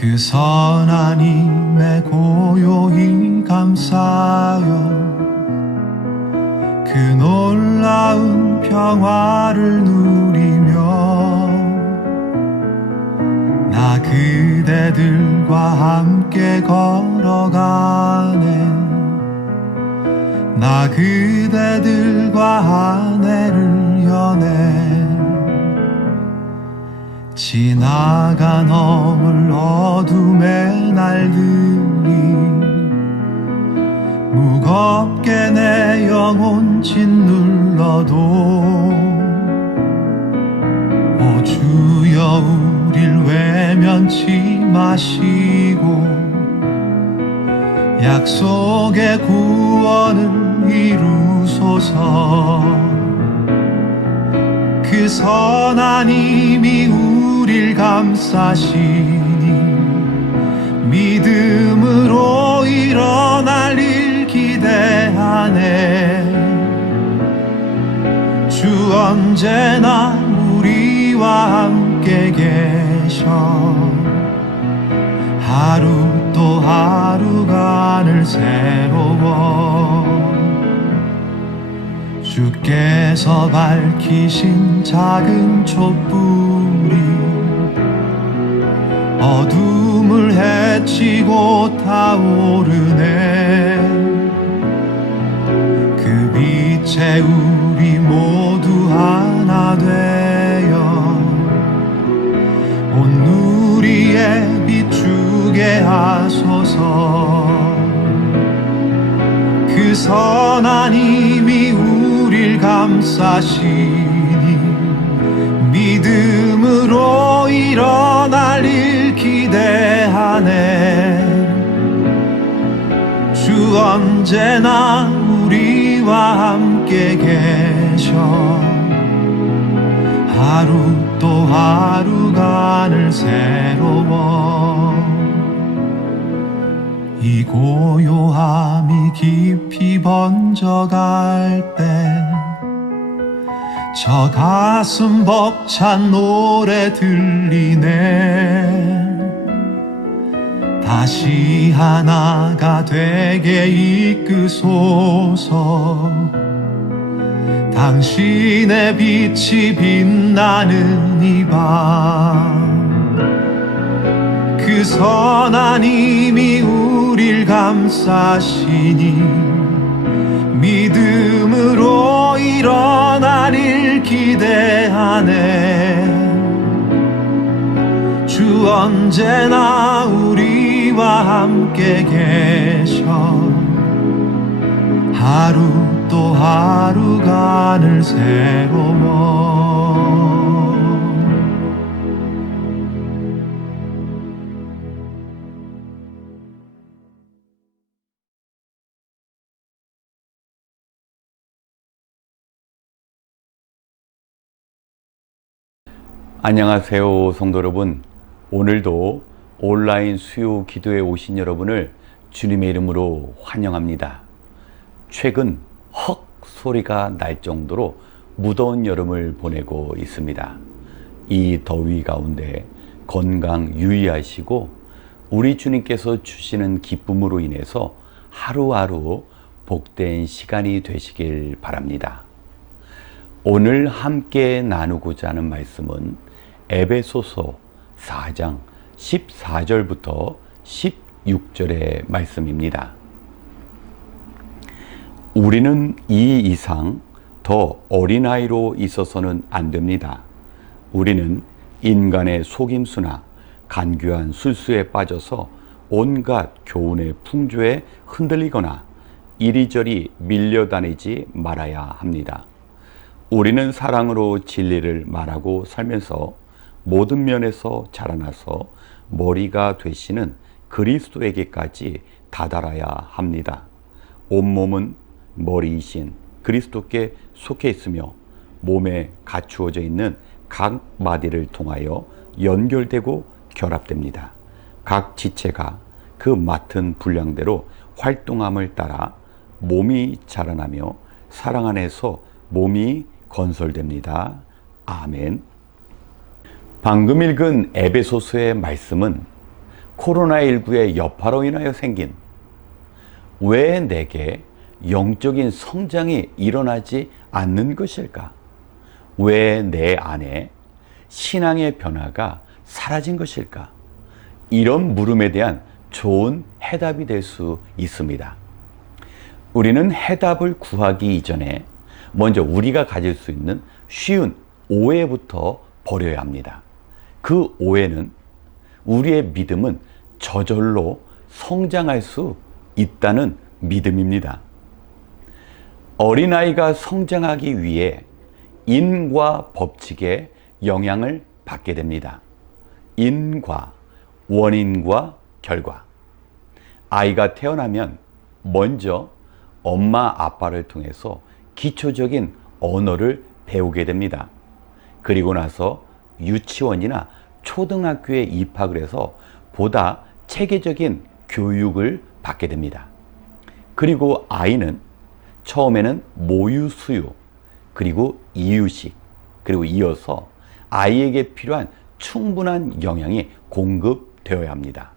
그 선한 힘에 고요히 감싸요. 그 놀라운 평화를 누리며 나 그대들과 함께 걸어가네. 나 그대들과 하늘을 여네. 지나가 넘을 어둠의 날들이 무겁게 내 영혼 짓눌러도 오 주여 우릴 외면치 마시고 약속의 구원을 이루소서. 그 선한 힘이 우릴 감싸시니 믿음으로 일어날 일 기대하네. 주 언제나 우리와 함께 계셔. 하루 또 하루가 늘 새로워. 주께서 밝히신 작은 촛불이 어둠을 헤치고 타오르네. 그 빛에 우리 모두 하나 되어 온 누리에 비추게 하소서. 그 선한 힘이 우릴 감싸시니 믿음으로 일어날 일 기대하네. 주 언제나 우리와 함께 계셔. 하루 또 하루가 늘 새로워. 이 고요함이 깊이 번져갈 때 저 가슴 벅찬 노래 들리네. 다시 하나가 되게 이끄소서. 당신의 빛이 빛나는 이 밤 그 선한 힘이 우릴 감싸시니 믿음으로 일어날 일 기대하네. 주 언제나 우리와 함께 계셔. 하루 또 하루가 늘 새로워. 안녕하세요, 성도 여러분. 오늘도 온라인 수요 기도에 오신 여러분을 주님의 이름으로 환영합니다. 최근 헉 소리가 날 정도로 무더운 여름을 보내고 있습니다. 이 더위 가운데 건강 유의하시고 우리 주님께서 주시는 기쁨으로 인해서 하루하루 복된 시간이 되시길 바랍니다. 오늘 함께 나누고자 하는 말씀은 에베소서 4장 14절부터 16절의 말씀입니다. 우리는 이 이상 더 어린아이로 있어서는 안 됩니다. 우리는 인간의 속임수나 간교한 술수에 빠져서 온갖 교훈의 풍조에 흔들리거나 이리저리 밀려다니지 말아야 합니다. 우리는 사랑으로 진리를 말하고 살면서 모든 면에서 자라나서 머리가 되시는 그리스도에게까지 다다라야 합니다. 온몸은 머리이신 그리스도께 속해 있으며 몸에 갖추어져 있는 각 마디를 통하여 연결되고 결합됩니다. 각 지체가 그 맡은 분량대로 활동함을 따라 몸이 자라나며 사랑 안에서 몸이 건설됩니다. 아멘. 방금 읽은 에베소서의 말씀은 코로나19의 여파로 인하여 생긴 왜 내게 영적인 성장이 일어나지 않는 것일까? 왜 내 안에 신앙의 변화가 사라진 것일까? 이런 물음에 대한 좋은 해답이 될 수 있습니다. 우리는 해답을 구하기 이전에 먼저 우리가 가질 수 있는 쉬운 오해부터 버려야 합니다. 그 오해는 우리의 믿음은 저절로 성장할 수 있다는 믿음입니다. 어린아이가 성장하기 위해 인과 법칙의 영향을 받게 됩니다. 인과, 원인과 결과. 아이가 태어나면 먼저 엄마 아빠를 통해서 기초적인 언어를 배우게 됩니다. 그리고 나서 유치원이나 초등학교에 입학을 해서 보다 체계적인 교육을 받게 됩니다. 그리고 아이는 처음에는 모유 수유, 그리고 이유식, 그리고 이어서 아이에게 필요한 충분한 영양이 공급되어야 합니다.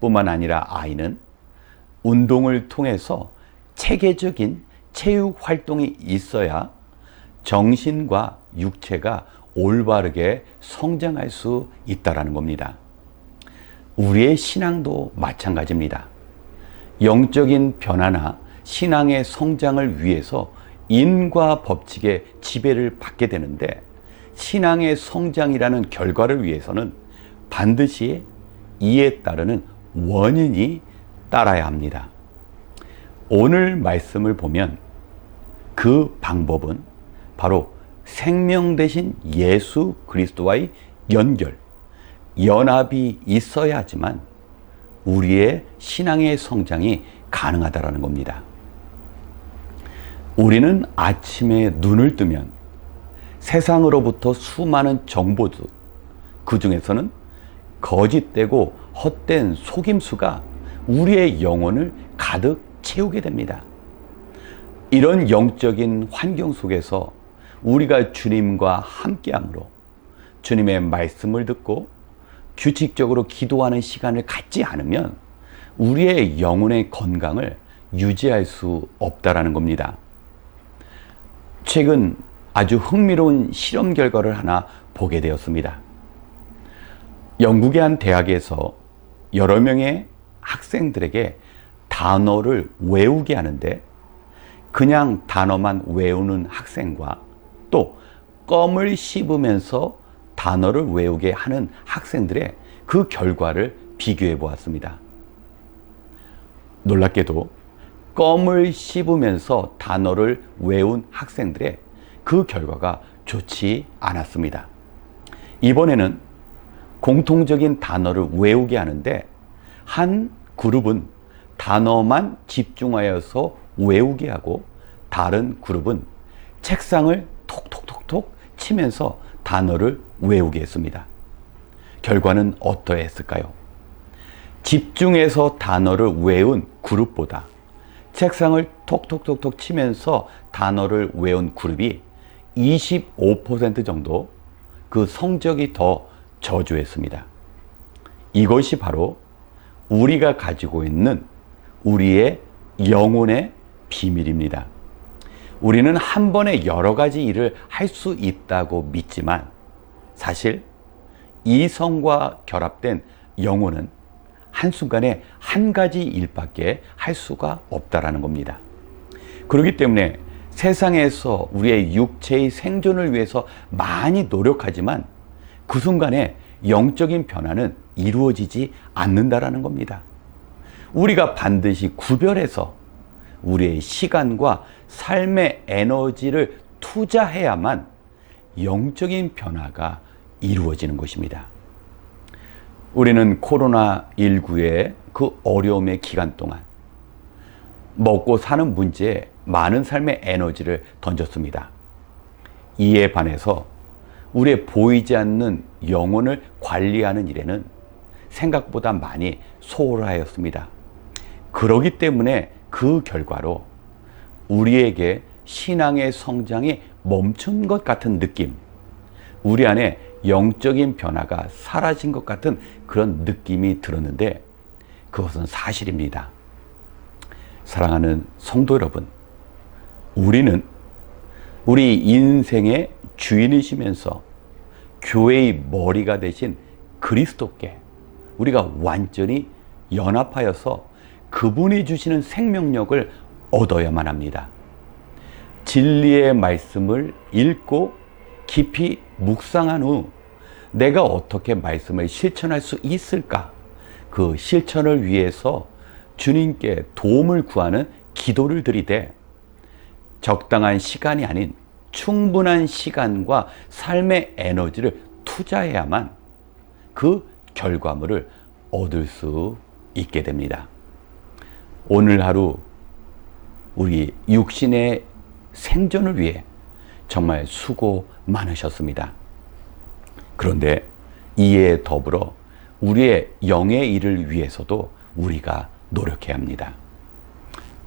뿐만 아니라 아이는 운동을 통해서 체계적인 체육 활동이 있어야 정신과 육체가 올바르게 성장할 수 있다는 겁니다. 우리의 신앙도 마찬가지입니다. 영적인 변화나 신앙의 성장을 위해서 인과 법칙의 지배를 받게 되는데, 신앙의 성장이라는 결과를 위해서는 반드시 이에 따르는 원인이 따라야 합니다. 오늘 말씀을 보면 그 방법은 바로 생명 되신 예수 그리스도와의 연결, 연합이 있어야지만 우리의 신앙의 성장이 가능하다는 겁니다. 우리는 아침에 눈을 뜨면 세상으로부터 수많은 정보들, 그 중에서는 거짓되고 헛된 속임수가 우리의 영혼을 가득 채우게 됩니다. 이런 영적인 환경 속에서 우리가 주님과 함께함으로 주님의 말씀을 듣고 규칙적으로 기도하는 시간을 갖지 않으면 우리의 영혼의 건강을 유지할 수 없다라는 겁니다. 최근 아주 흥미로운 실험 결과를 하나 보게 되었습니다. 영국의 한 대학에서 여러 명의 학생들에게 단어를 외우게 하는데, 그냥 단어만 외우는 학생과 또 껌을 씹으면서 단어를 외우게 하는 학생들의 그 결과를 비교해 보았습니다. 놀랍게도 껌을 씹으면서 단어를 외운 학생들의 그 결과가 좋지 않았습니다. 이번에는 공통적인 단어를 외우게 하는데, 한 그룹은 단어만 집중하여서 외우게 하고 다른 그룹은 책상을 톡톡톡톡 치면서 단어를 외우게 했습니다. 결과는 어떠했을까요? 집중해서 단어를 외운 그룹보다 책상을 톡톡톡톡 치면서 단어를 외운 그룹이 25% 정도 그 성적이 더 저조했습니다. 이것이 바로 우리가 가지고 있는 우리의 영혼의 비밀입니다. 우리는 한 번에 여러 가지 일을 할 수 있다고 믿지만, 사실 이성과 결합된 영혼은 한순간에 한 가지 일밖에 할 수가 없다라는 겁니다. 그렇기 때문에 세상에서 우리의 육체의 생존을 위해서 많이 노력하지만 그 순간에 영적인 변화는 이루어지지 않는다라는 겁니다. 우리가 반드시 구별해서 우리의 시간과 삶의 에너지를 투자해야만 영적인 변화가 이루어지는 것입니다. 우리는 코로나19의 그 어려움의 기간 동안 먹고 사는 문제에 많은 삶의 에너지를 던졌습니다. 이에 반해서 우리의 보이지 않는 영혼을 관리하는 일에는 생각보다 많이 소홀하였습니다. 그러기 때문에 그 결과로 우리에게 신앙의 성장이 멈춘 것 같은 느낌, 우리 안에 영적인 변화가 사라진 것 같은 그런 느낌이 들었는데 그것은 사실입니다. 사랑하는 성도 여러분, 우리는 우리 인생의 주인이시면서 교회의 머리가 되신 그리스도께 우리가 완전히 연합하여서 그분이 주시는 생명력을 얻어야만 합니다. 진리의 말씀을 읽고 깊이 묵상한 후 내가 어떻게 말씀을 실천할 수 있을까? 그 실천을 위해서 주님께 도움을 구하는 기도를 드리되 적당한 시간이 아닌 충분한 시간과 삶의 에너지를 투자해야만 그 결과물을 얻을 수 있게 됩니다. 오늘 하루 우리 육신의 생존을 위해 정말 수고 많으셨습니다. 그런데 이에 더불어 우리의 영의 일을 위해서도 우리가 노력해야 합니다.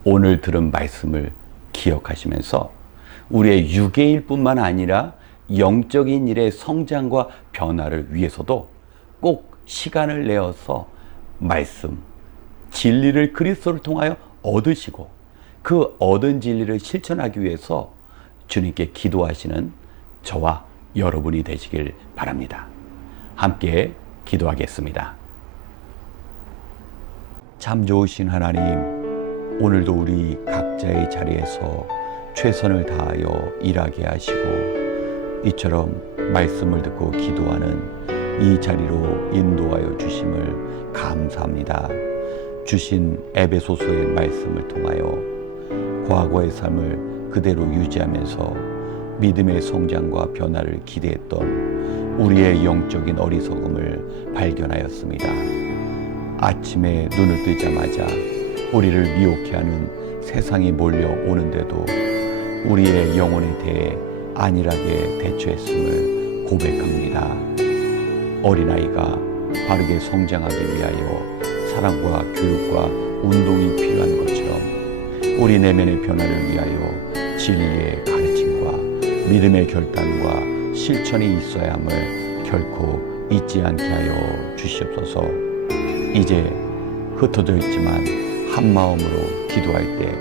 오늘 들은 말씀을 기억하시면서 우리의 육의 일뿐만 아니라 영적인 일의 성장과 변화를 위해서도 꼭 시간을 내어서 말씀, 진리를 그리스도를 통하여 얻으시고 그 얻은 진리를 실천하기 위해서 주님께 기도하시는 저와 여러분이 되시길 바랍니다. 함께 기도하겠습니다. 참 좋으신 하나님, 오늘도 우리 각자의 자리에서 최선을 다하여 일하게 하시고 이처럼 말씀을 듣고 기도하는 이 자리로 인도하여 주심을 감사합니다. 주신 에베소서의 말씀을 통하여 과거의 삶을 그대로 유지하면서 믿음의 성장과 변화를 기대했던 우리의 영적인 어리석음을 발견하였습니다. 아침에 눈을 뜨자마자 우리를 미혹해 하는 세상이 몰려오는데도 우리의 영혼에 대해 안일하게 대처했음을 고백합니다. 어린아이가 바르게 성장하기 위하여 사랑과 교육과 운동이 필요한 것처럼 우리 내면의 변화를 위하여 진리의 가르침과 믿음의 결단과 실천이 있어야 함을 결코 잊지 않게 하여 주시옵소서. 이제 흩어져 있지만 한 마음으로 기도할 때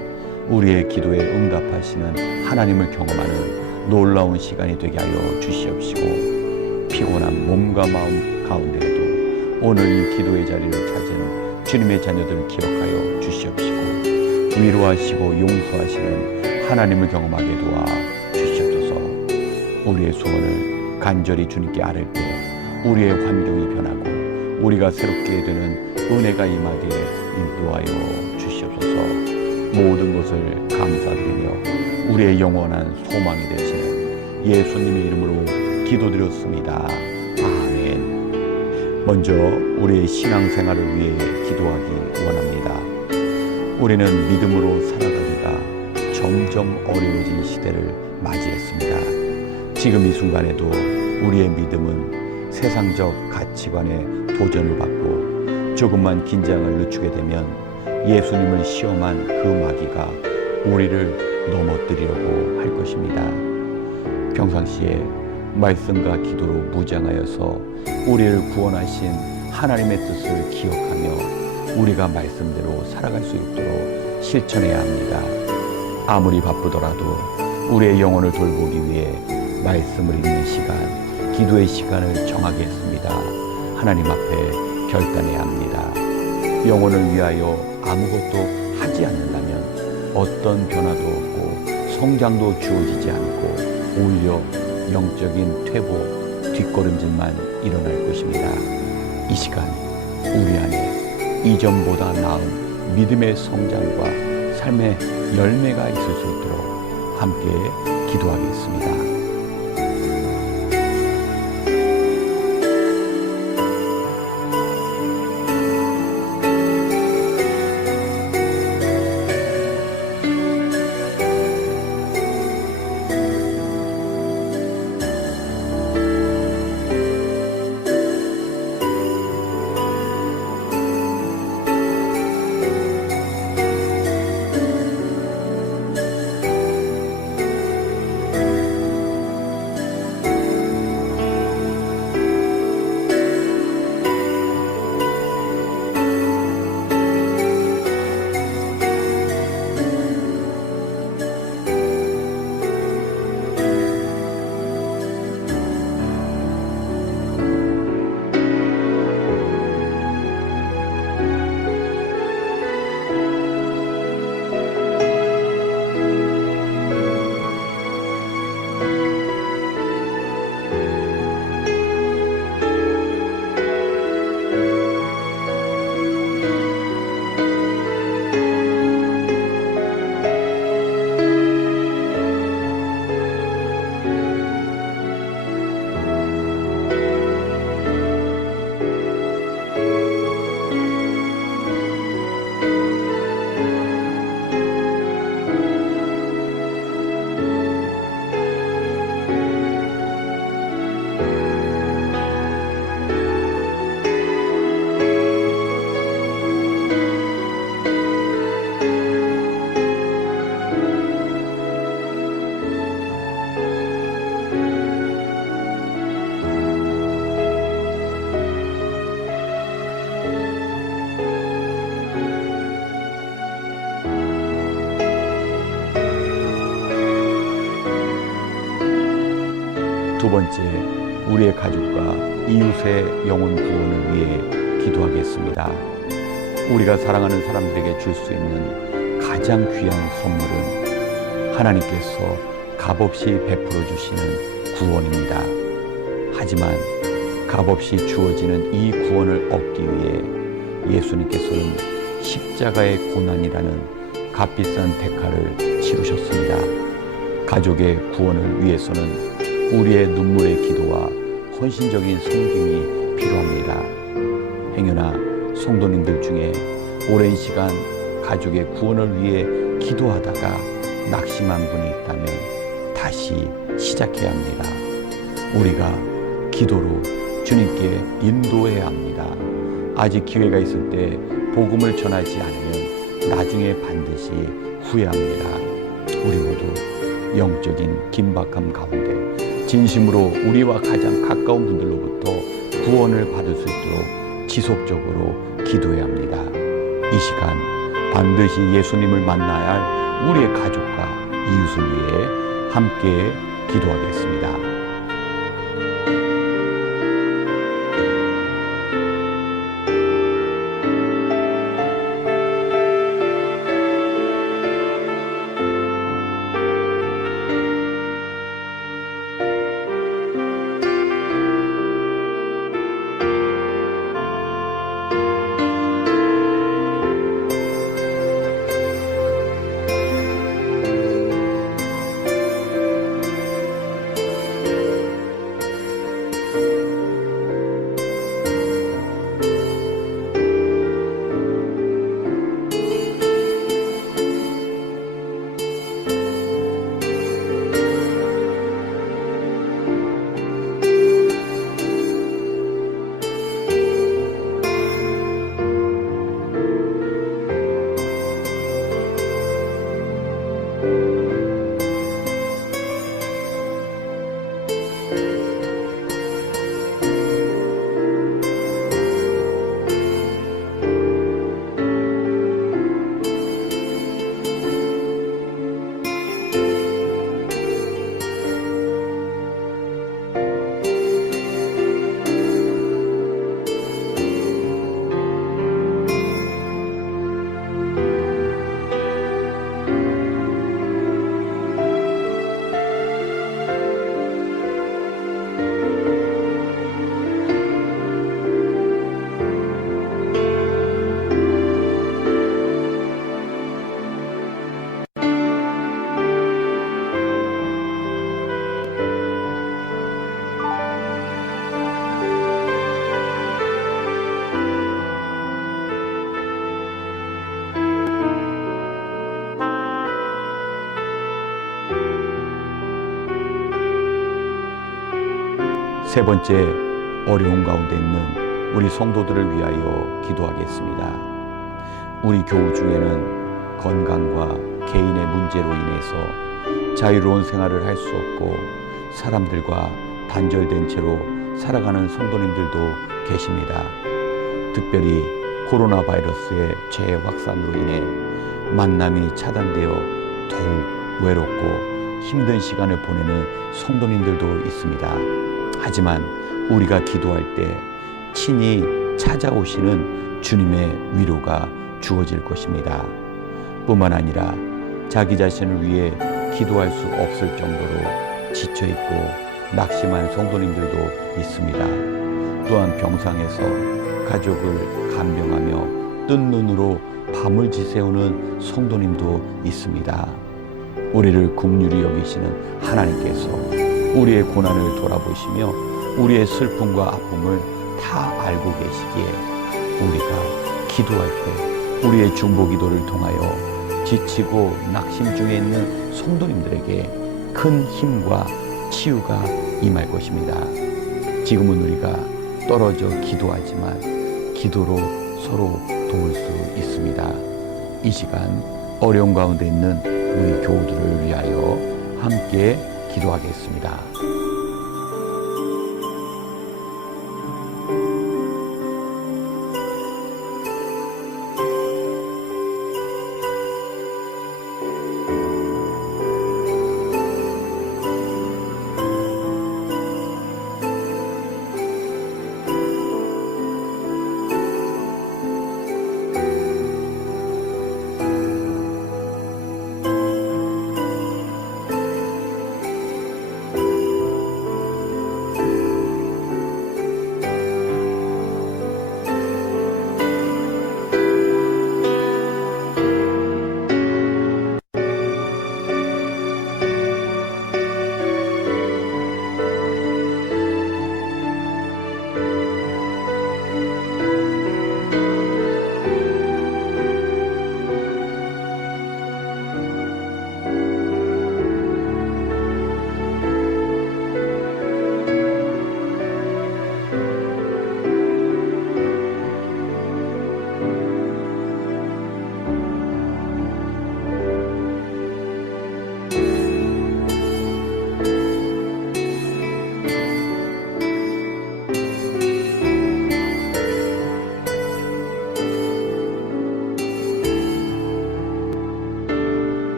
우리의 기도에 응답하시는 하나님을 경험하는 놀라운 시간이 되게 하여 주시옵시고 피곤한 몸과 마음 가운데에도 오늘 이 기도의 자리를 찾은 주님의 자녀들을 기억하여 주시옵시고 위로하시고 용서하시는 하나님을 경험하게 도와 주시옵소서. 우리의 소원을 간절히 주님께 아뢰 때 우리의 환경이 변하고 우리가 새롭게 되는 은혜가 임하게 인도하여 주시옵소서. 모든 것을 감사드리며 우리의 영원한 소망이 되시는 예수님의 이름으로 기도드렸습니다. 아멘. 먼저 우리의 신앙생활을 위해 기도하기 원합니다. 우리는 믿음으로 살아가기가 점점 어려워진 시대를 맞이했습니다. 지금 이 순간에도 우리의 믿음은 세상적 가치관에 도전을 받고 조금만 긴장을 늦추게 되면 예수님을 시험한 그 마귀가 우리를 넘어뜨리려고 할 것입니다. 평상시에 말씀과 기도로 무장하여서 우리를 구원하신 하나님의 뜻을 기억하며 우리가 말씀대로 살아갈 수 있도록 실천해야 합니다. 아무리 바쁘더라도 우리의 영혼을 돌보기 위해 말씀을 읽는 시간, 기도의 시간을 정하겠습니다. 하나님 앞에 결단해야 합니다. 영혼을 위하여 아무것도 하지 않는다면 어떤 변화도 없고 성장도 주어지지 않고 오히려 영적인 퇴보, 뒷걸음질만 일어날 것입니다. 이 시간 우리 안에 이전보다 나은 믿음의 성장과 삶의 열매가 있을 수 있도록 함께 기도하겠습니다. 번째, 우리의 가족과 이웃의 영혼 구원을 위해 기도하겠습니다. 우리가 사랑하는 사람들에게 줄 수 있는 가장 귀한 선물은 하나님께서 값없이 베풀어 주시는 구원입니다. 하지만 값없이 주어지는 이 구원을 얻기 위해 예수님께서는 십자가의 고난이라는 값비싼 대가를 치르셨습니다. 가족의 구원을 위해서는 우리의 눈물의 기도와 헌신적인 섬김이 필요합니다. 행여나 성도님들 중에 오랜 시간 가족의 구원을 위해 기도하다가 낙심한 분이 있다면 다시 시작해야 합니다. 우리가 기도로 주님께 인도해야 합니다. 아직 기회가 있을 때 복음을 전하지 않으면 나중에 반드시 후회합니다. 우리 모두 영적인 긴박함 가운데 진심으로 우리와 가장 가까운 분들로부터 구원을 받을 수 있도록 지속적으로 기도해야 합니다. 이 시간 반드시 예수님을 만나야 할 우리의 가족과 이웃을 위해 함께 기도하겠습니다. 세 번째, 어려운 가운데 있는 우리 성도들을 위하여 기도하겠습니다. 우리 교우 중에는 건강과 개인의 문제로 인해서 자유로운 생활을 할 수 없고 사람들과 단절된 채로 살아가는 성도님들도 계십니다. 특별히 코로나 바이러스의 재확산으로 인해 만남이 차단되어 더욱 외롭고 힘든 시간을 보내는 성도님들도 있습니다. 하지만 우리가 기도할 때 친히 찾아오시는 주님의 위로가 주어질 것입니다. 뿐만 아니라 자기 자신을 위해 기도할 수 없을 정도로 지쳐있고 낙심한 성도님들도 있습니다. 또한 병상에서 가족을 간병하며 뜬 눈으로 밤을 지새우는 성도님도 있습니다. 우리를 긍휼히 여기시는 하나님께서 우리의 고난을 돌아보시며 우리의 슬픔과 아픔을 다 알고 계시기에 우리가 기도할 때 우리의 중보기도를 통하여 지치고 낙심 중에 있는 성도님들에게 큰 힘과 치유가 임할 것입니다. 지금은 우리가 떨어져 기도하지만 기도로 서로 도울 수 있습니다. 이 시간 어려운 가운데 있는 우리 교우들을 위하여 함께 기도하겠습니다.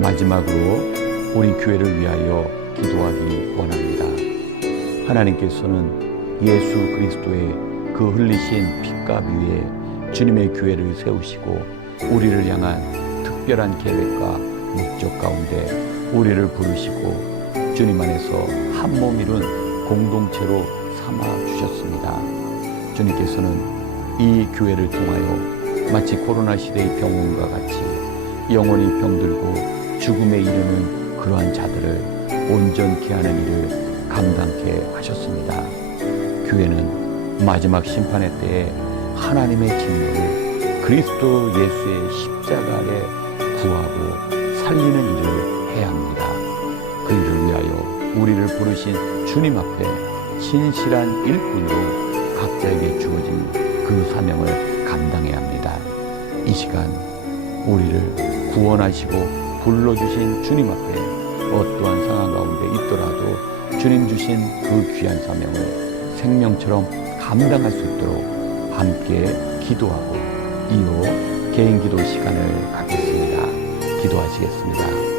마지막으로 우리 교회를 위하여 기도하기 원합니다. 하나님께서는 예수 그리스도의 그 흘리신 피값 위에 주님의 교회를 세우시고 우리를 향한 특별한 계획과 목적 가운데 우리를 부르시고 주님 안에서 한 몸 이룬 공동체로 삼아 주셨습니다. 주님께서는 이 교회를 통하여 마치 코로나 시대의 병원과 같이 영원히 병들고 죽음에 이르는 그러한 자들을 온전케 하는 일을 감당케 하셨습니다. 교회는 마지막 심판의 때에 하나님의 진노를 그리스도 예수의 십자가 아래 구하고 살리는 일을 해야 합니다. 그 일을 위하여 우리를 부르신 주님 앞에 신실한 일꾼으로 각자에게 주어진 그 사명을 감당해야 합니다. 이 시간 우리를 구원하시고 불러주신 주님 앞에 어떠한 상황 가운데 있더라도 주님 주신 그 귀한 사명을 생명처럼 감당할 수 있도록 함께 기도하고 이후 개인 기도 시간을 갖겠습니다. 기도하시겠습니다.